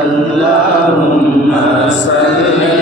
اللهم صل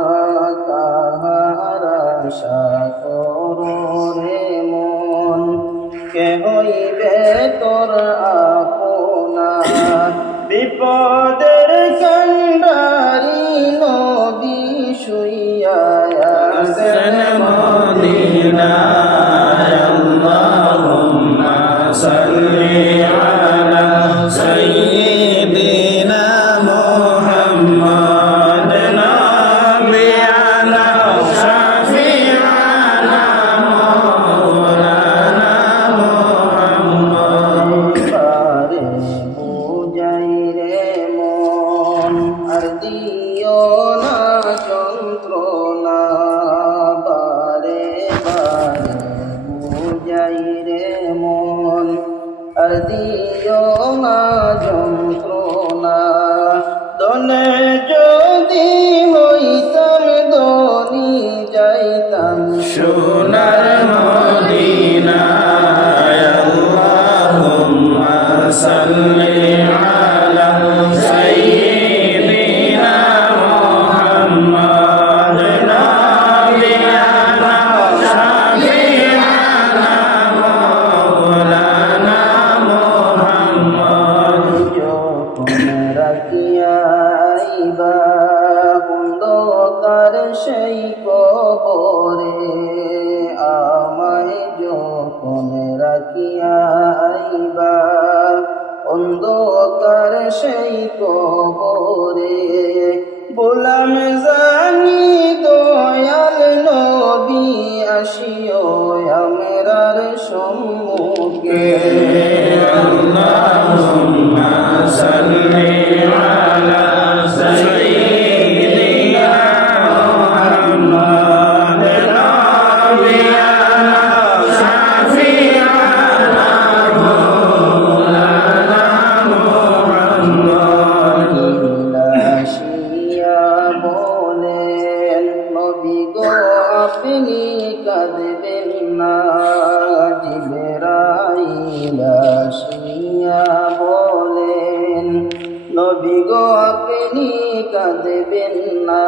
আশা করোরে মন কে হইবে তোর আপনার? বিপদের সন্ডারি নবী শুইয়া মদিনা আল্লাহুম্মা সাল্লি আলা সাইয়্যিদিনা আর দিও না যন্ত্রণা। দনে আসিও আমরার সম্মুখে। তিনি কাঁদবেন না জিবরাইলাসিয়া বলেন, নবী গো, আপনি কাঁদবেন না।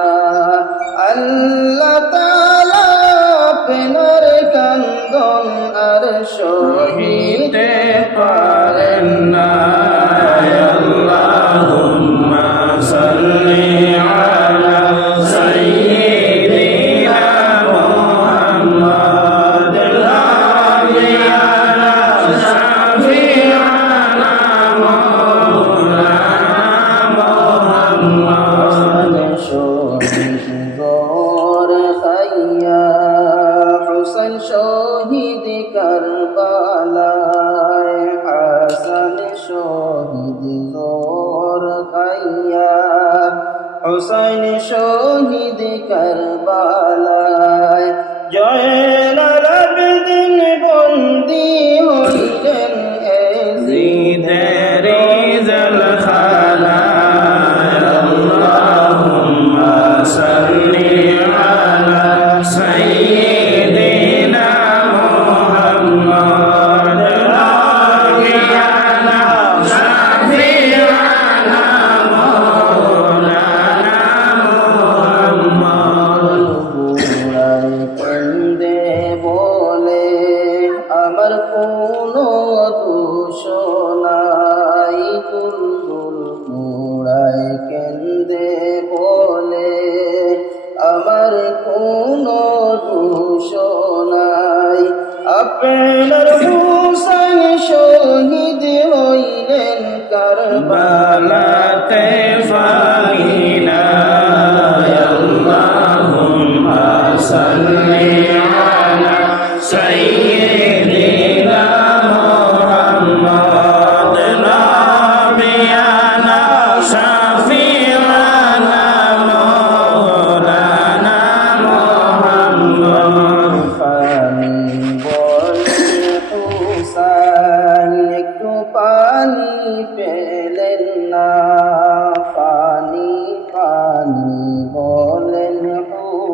আল্লাহ তাআলা আপনার কান্দন আর সহিতে পারেন না। শহীদ জোর খাইয়া হুসাইন শহীদ করবালায় জয় আমার কোনো দোষ নাই কুলবুল মোড়ায় কেন্দে বলে। আমার কোনো দোষ নাই আপনার হুসাইন শহীদ হইলেন কারবালা বালাতে ফাহিনা আল্লাহুম্মা সাল্লি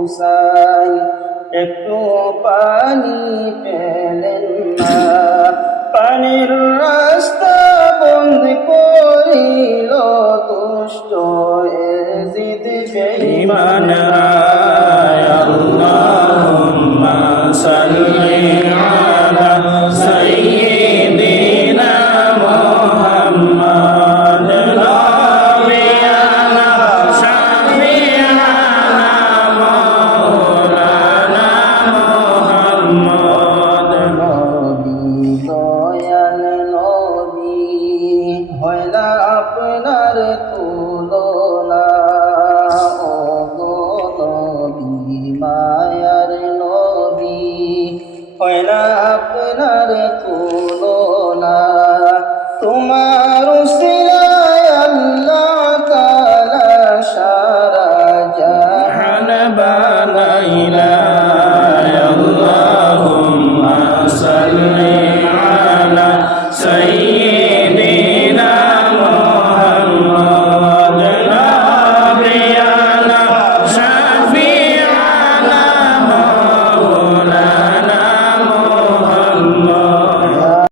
হুসাইন, একটু পানি পেলেন না। পানির রাস্তা বন্ধ করিল দুষ্ট এজিদ ইমান বেঈমান। রায় আল্লাহুম্মা সাল্লি আমিন